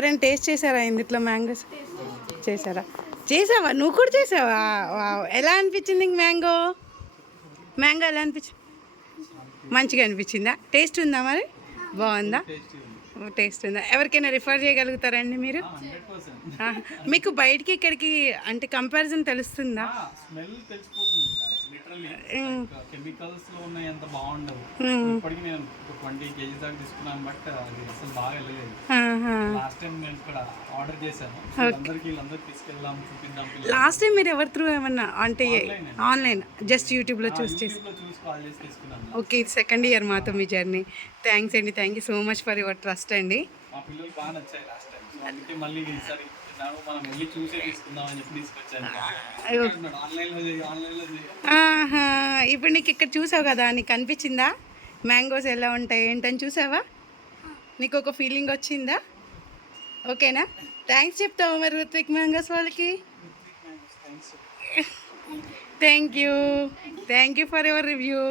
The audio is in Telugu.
ఎవరైనా టేస్ట్ చేశారా ఇందులో మ్యాంగోస్? చేశారా? చేసావా? నువ్వు కూడా చేసావా? వావ్. ఎలా అనిపించింది మ్యాంగో? మ్యాంగో ఎలా అనిపించింది? మంచిగా అనిపించిందా? టేస్ట్ ఉందా మరి? బాగుందా? టేస్ట్ ఉందా? ఎవరికైనా రిఫర్ చేయగలుగుతారండి మీరు? మీకు బయటికి ఇక్కడికి అంటే కంపారిజన్ తెలుస్తుందా? కెమికల్స్ లో ఉన్నాయి, అంత బాగుండవు. ఇప్పటికి నేను 20 kgs దాకా తీసుకున్నాను, బట్ అది అసలు బాగా వెళ్ళలేదు. లాస్ట్ టైం నేను ఇక్కడ ఆర్డర్ చేశాను, అందరికి తీసుకెళ్దాం, చూపిద్దాం. లాస్ట్ టైం మీరు ఎవరి త్రూ ఏమన్నా అంటే ఆన్లైన్ జస్ట్ యూట్యూబ్లో చూసి కాల్ చేసి తీసుకున్నాను. ఓకే, ఇది సెకండ్ ఇయర్ మాతో మీ జర్నీ. థ్యాంక్స్ అండి, thank you so much for your trust అండి. మా పిల్లలు బాగా నచ్చాయి లాస్ట్ టైం, సో అందుకే మళ్ళీ ఈసారి మనం వెళ్ళి చూసే తీసుకుందాం అని చెప్పి తీసుకొచ్చాను. ఇప్పుడు నీకు ఇక్కడ చూసావు కదా, నీకు అనిపించిందా మ్యాంగోస్ ఎలా ఉంటాయి ఏంటని? చూసావా? నీకు ఒక ఫీలింగ్ వచ్చిందా? ఓకేనా? థ్యాంక్స్ చెప్తావా మరి రుత్విక్ మ్యాంగోస్ వాళ్ళకి? Thank you for your review.